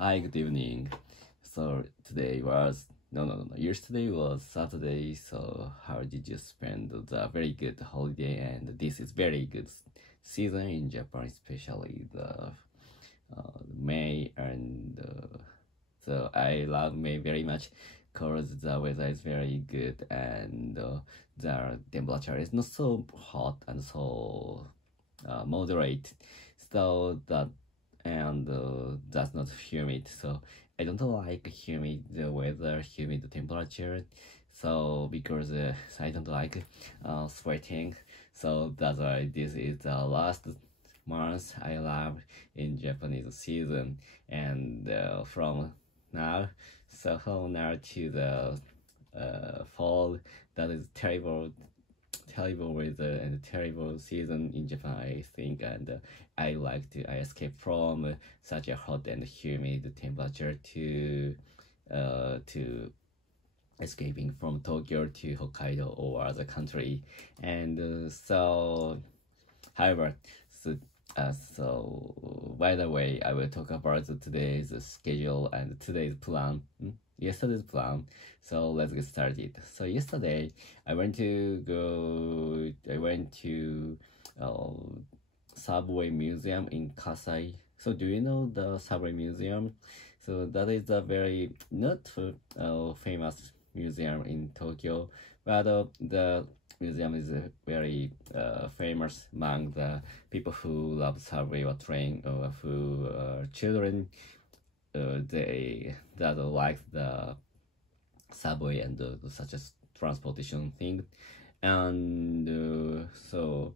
Hi, good evening. So today was no. Yesterday was Saturday. So how did you spend the very good holiday? And this is very good season in Japan, especially the May and so I love May very much because the weather is very good and the temperature is not so hot and so moderate. So that's not humid. So I don't like humid weather, humid temperature. So because I don't like sweating. So that's why this is the last month I love in Japanese season. And from now, so from now to the fall, that is terrible weather and terrible season in Japan, I think, and I escape from such a hot and humid temperature to escaping from Tokyo to Hokkaido or other country, and however, so by the way, I will talk about today's schedule and today's plan. Yesterday's plan. So let's get started. So yesterday, I went to uh, Subway Museum in Kasai. So do you know the Subway Museum? So that is a very not famous museum in Tokyo, but the museum is very famous among the people who love subway or train or who children they that like the subway and such as transportation thing. And so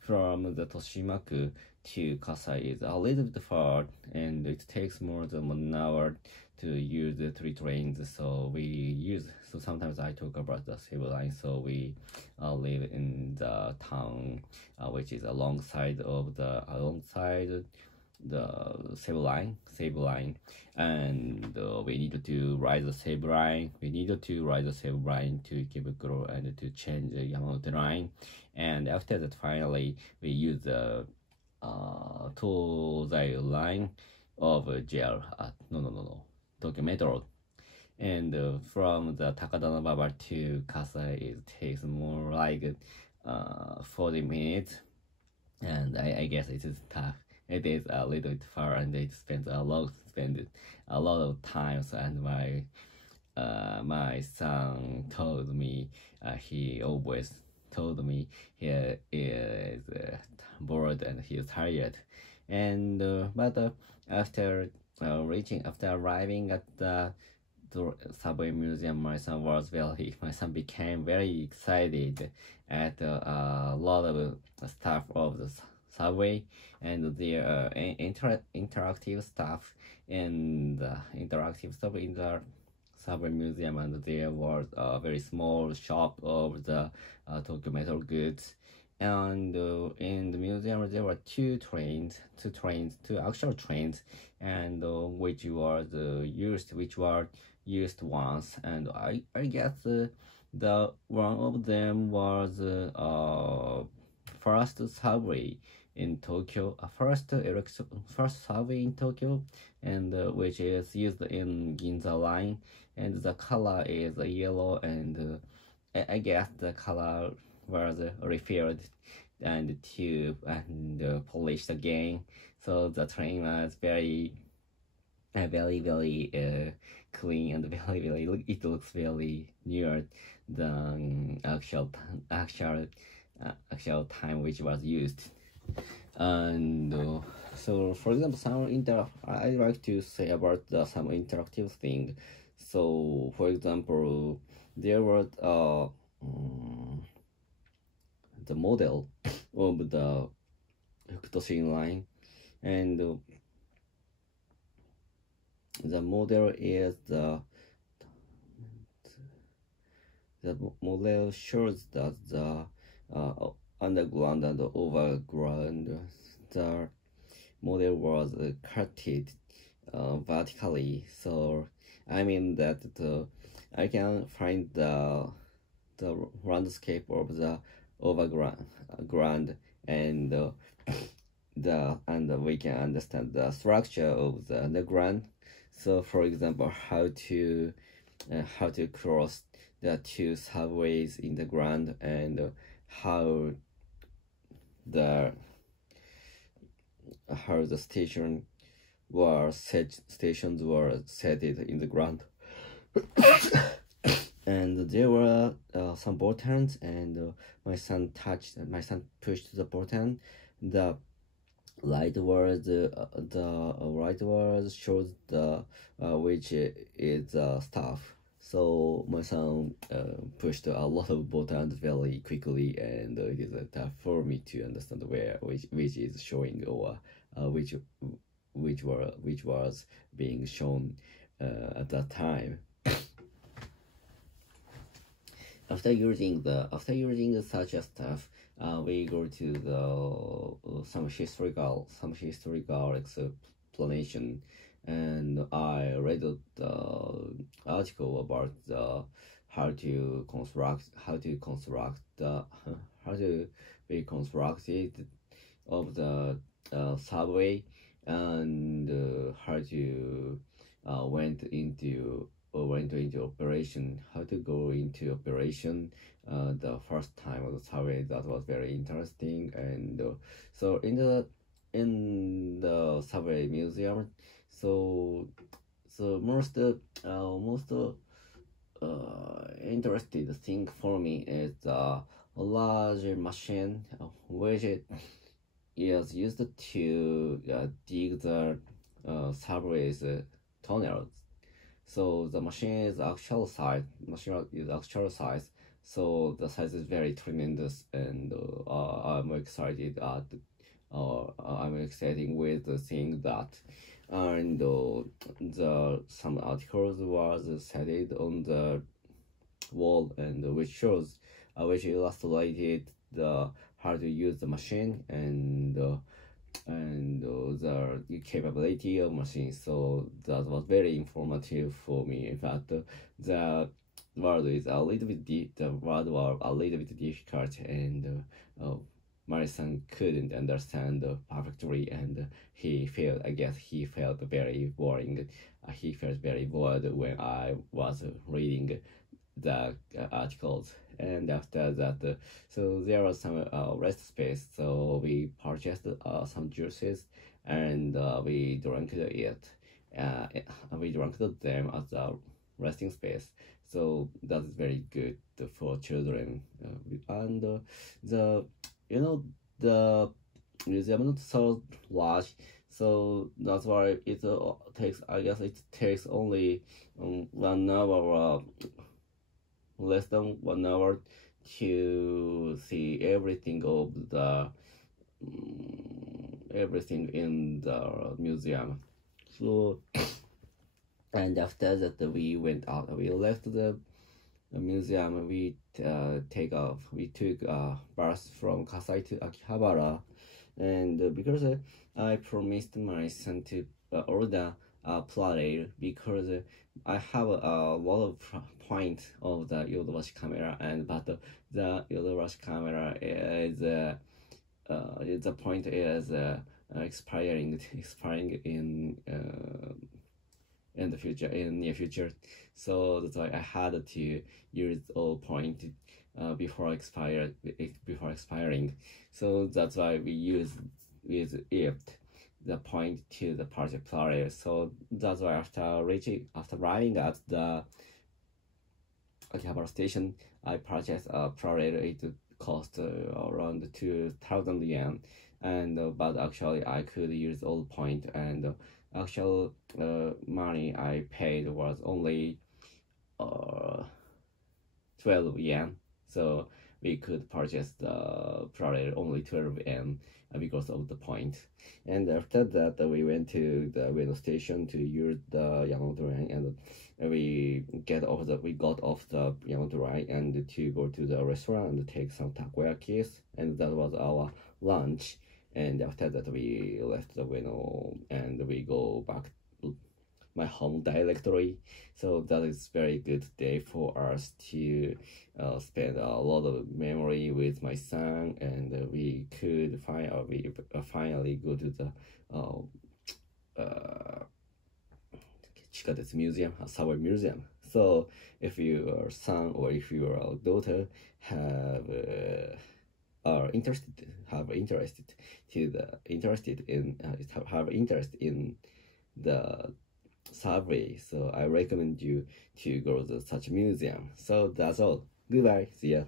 from the Toshimaku to Kasai is a little bit far, and it takes more than 1 hour to use the three trains. So sometimes I talk about the Seibu line. So we live in the town, which is alongside the Seibu line, and we needed to ride the Seibu line. We needed to ride the Seibu line to Ikebukuro and to change the Yamanote line. And after that, finally, we used the Tozai line of JR. No, Tokyo Metro. And from the Takadanobaba to Kasai, it takes more like 40 minutes, and I guess it is tough. It is a little bit far, and it spends a lot of time. And my son told me he always told me he is bored and he is tired, and after arriving at the Subway Museum, my son became very excited at a lot of stuff of the Subway and their interactive stuff in the Subway Museum, and there was a very small shop of the Tokyo Metro goods. And in the museum there were two actual trains, and which were used once, and I guess the one of them was first subway in Tokyo, first subway in Tokyo, and which is used in Ginza line, and the color is yellow, and I guess the color was refilled and tube and polished again, so the train was very clean and it looks very near the actual time which was used. And so for example, I like to say about some interactive thing. So for example, there was the model of the Hokutoshi line, and the model is the model shows that the underground and overground, the model was cutted vertically. So I mean that I can find the landscape of the overground, and we can understand the structure of the underground. So, for example, how to cross the two subways in the ground, and how the the stations were set it in the ground. And there were some buttons, and my son pushed the button. The the right words shows the which is the stuff. So my son pushed a lot of buttons very quickly, and it is tough for me to understand which is showing, or which was being shown at that time. After using such a stuff, we go to the some historical explanation, and I read the article about the how to be constructed of the subway, and how to went into operation, how to go into operation the first time of the subway. That was very interesting. And so in the subway museum, so most interesting thing for me is the large machine which is used to dig the subway's tunnels. So the machine is actual size. So the size is very tremendous, and I'm excited with the thing that, and the some articles was set on the wall, and which illustrated the how to use the machine, and the capability of machines. So that was very informative for me. But the world is a little bit the world was a little bit difficult, and my son couldn't understand perfectly, and I guess he felt very boring. He felt very bored when I was reading the articles. And after that, so there was some rest space, so we purchased some juices, and we drank it. We drank them at the resting space, so that's very good for children. And the you know the museum not so large, so that's why it takes, I guess it takes only 1 hour, less than 1 hour, to see everything of the everything in the museum. So, and after that we went out. We left the museum. We took a bus from Kasai to Akihabara, and because I promised my son to order a platter, because I have a lot of point of the Yodobashi camera, but the Yodobashi camera is the point is expiring in the future, in near future. So that's why I had to use all point before expiring. So that's why we use it the point to the project player. So that's why after arriving at the Akihabara station, I purchased a player. It cost around 2,000 yen, and but actually I could use all point, and actual money I paid was only 12 yen. So we could purchase the product only 12 yen because of the point. And after that, we went to the Ueno station to use the Yamato line, and we got off the Yamato line and to go to the restaurant and take some takoyakis, and that was our lunch. And after that, we left the Ueno and we go back to my home directly. So that is very good day for us to spend a lot of memory with my son, and we finally go to the Chikatetsu Museum, Subway Museum. So if your son or if your daughter are interested in the subway, so I recommend you to go to such museum. So that's all. Goodbye. See ya.